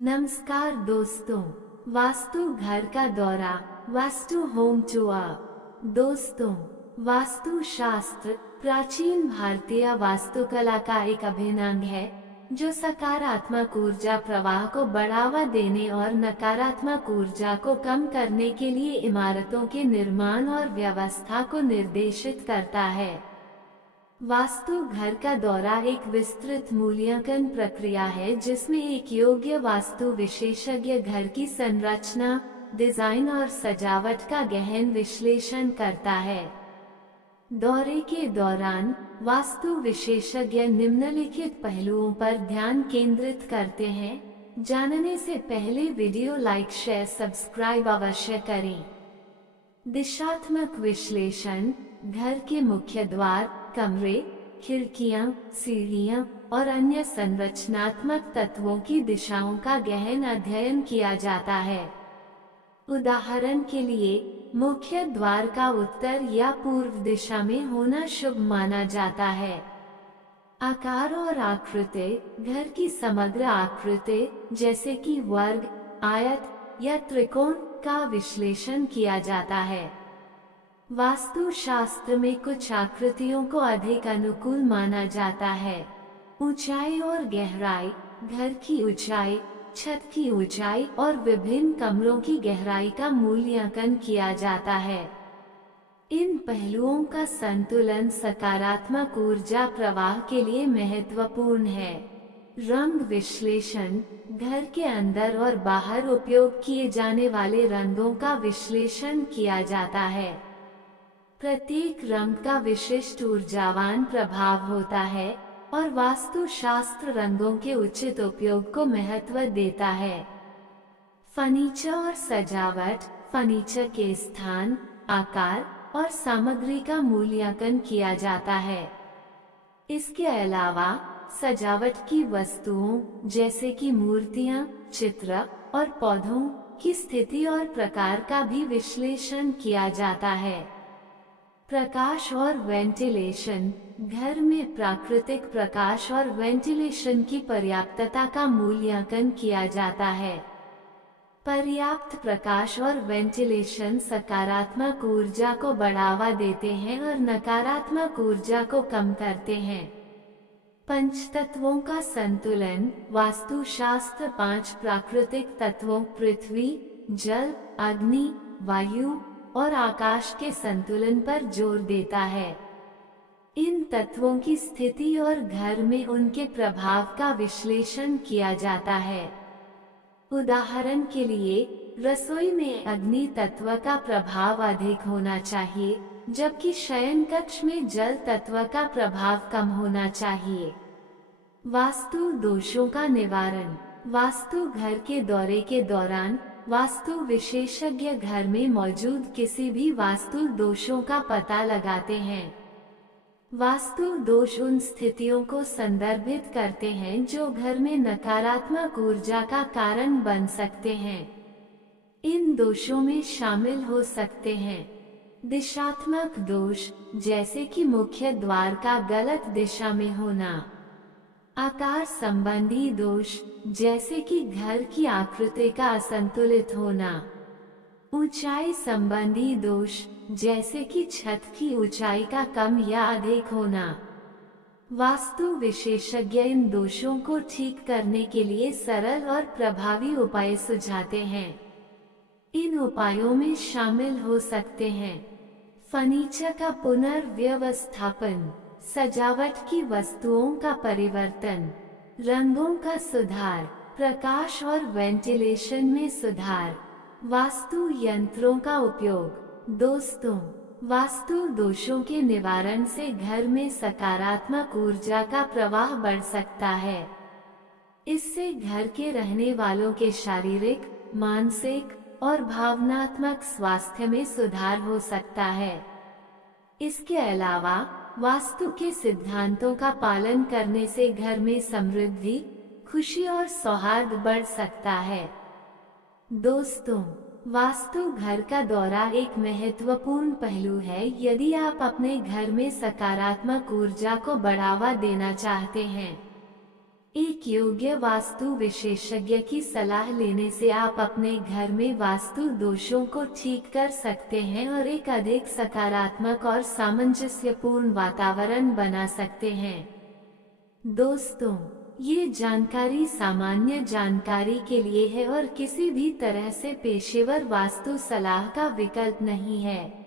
नमस्कार दोस्तों, वास्तु घर का दौरा, वास्तु होम टूर। दोस्तों, वास्तु शास्त्र प्राचीन भारतीय वास्तुकला का एक अभिन्न अंग है जो सकारात्मक ऊर्जा प्रवाह को बढ़ावा देने और नकारात्मक ऊर्जा को कम करने के लिए इमारतों के निर्माण और व्यवस्था को निर्देशित करता है। वास्तु घर का दौरा एक विस्तृत मूल्यांकन प्रक्रिया है जिसमें एक योग्य वास्तु विशेषज्ञ घर की संरचना, डिजाइन और सजावट का गहन विश्लेषण करता है। दौरे के दौरान वास्तु विशेषज्ञ निम्नलिखित पहलुओं पर ध्यान केंद्रित करते हैं। जानने से पहले वीडियो लाइक, शेयर, सब्सक्राइब अवश्य करें। दिशात्मक विश्लेषण: घर के मुख्य द्वार, कमरे, खिड़कियां, सीढ़ियां और अन्य संरचनात्मक तत्वों की दिशाओं का गहन अध्ययन किया जाता है। उदाहरण के लिए, मुख्य द्वार का उत्तर या पूर्व दिशा में होना शुभ माना जाता है। आकार और आकृति: घर की समग्र आकृति जैसे कि वर्ग, आयत या त्रिकोण का विश्लेषण किया जाता है। वास्तु शास्त्र में कुछ आकृतियों को अधिक अनुकूल माना जाता है। ऊंचाई और गहराई: घर की ऊंचाई, छत की ऊंचाई और विभिन्न कमरों की गहराई का मूल्यांकन किया जाता है। इन पहलुओं का संतुलन सकारात्मक ऊर्जा प्रवाह के लिए महत्वपूर्ण है। रंग विश्लेषण: घर के अंदर और बाहर उपयोग किए जाने वाले रंगों का विश्लेषण किया जाता है। प्रत्येक रंग का विशिष्ट ऊर्जावान प्रभाव होता है और वास्तुशास्त्र रंगों के उचित उपयोग को महत्व देता है। फर्नीचर और सजावट: फर्नीचर के स्थान, आकार और सामग्री का मूल्यांकन किया जाता है। इसके अलावा सजावट की वस्तुओं जैसे कि मूर्तियां, चित्र और पौधों की स्थिति और प्रकार का भी विश्लेषण किया जाता है। प्रकाश और वेंटिलेशन: घर में प्राकृतिक प्रकाश और वेंटिलेशन की पर्याप्तता का मूल्यांकन किया जाता है। पर्याप्त प्रकाश और वेंटिलेशन सकारात्मक ऊर्जा को बढ़ावा देते हैं और नकारात्मक ऊर्जा को कम करते हैं। पंचतत्वों का संतुलन: वास्तुशास्त्र 5 प्राकृतिक तत्वों पृथ्वी, जल, अग्नि, वायु और आकाश के संतुलन पर जोर देता है। इन तत्वों की स्थिति और घर में उनके प्रभाव का विश्लेषण किया जाता है। उदाहरण के लिए, रसोई में अग्नि तत्व का प्रभाव अधिक होना चाहिए, जबकि शयन कक्ष में जल तत्व का प्रभाव कम होना चाहिए। वास्तु दोषों का निवारण: वास्तु घर के दौरे के दौरान वास्तु विशेषज्ञ घर में मौजूद किसी भी वास्तु दोषों का पता लगाते हैं। वास्तु दोष उन स्थितियों को संदर्भित करते हैं जो घर में नकारात्मक ऊर्जा का कारण बन सकते हैं। इन दोषों में शामिल हो सकते हैं दिशात्मक दोष, जैसे कि मुख्य द्वार का गलत दिशा में होना। आकार संबंधी दोष, जैसे कि घर की आकृति का असंतुलित होना। ऊंचाई संबंधी दोष, जैसे कि छत की ऊंचाई का कम या अधिक होना। वास्तु विशेषज्ञ इन दोषों को ठीक करने के लिए सरल और प्रभावी उपाय सुझाते हैं। इन उपायों में शामिल हो सकते हैं फर्नीचर का पुनर्व्यवस्थापन, सजावट की वस्तुओं का परिवर्तन, रंगों का सुधार, प्रकाश और वेंटिलेशन में सुधार, वास्तु यंत्रों का उपयोग। दोस्तों, वास्तु दोषों के निवारण से घर में सकारात्मक ऊर्जा का प्रवाह बढ़ सकता है। इससे घर के रहने वालों के शारीरिक, मानसिक और भावनात्मक स्वास्थ्य में सुधार हो सकता है। इसके अलावा वास्तु के सिद्धांतों का पालन करने से घर में समृद्धि, खुशी और सौहार्द बढ़ सकता है। दोस्तों, वास्तु घर का दौरा एक महत्वपूर्ण पहलू है यदि आप अपने घर में सकारात्मक ऊर्जा को बढ़ावा देना चाहते हैं। एक योग्य वास्तु विशेषज्ञ की सलाह लेने से आप अपने घर में वास्तु दोषों को ठीक कर सकते हैं और एक अधिक सकारात्मक और सामंजस्यपूर्ण वातावरण बना सकते हैं। दोस्तों, ये जानकारी सामान्य जानकारी के लिए है और किसी भी तरह से पेशेवर वास्तु सलाह का विकल्प नहीं है।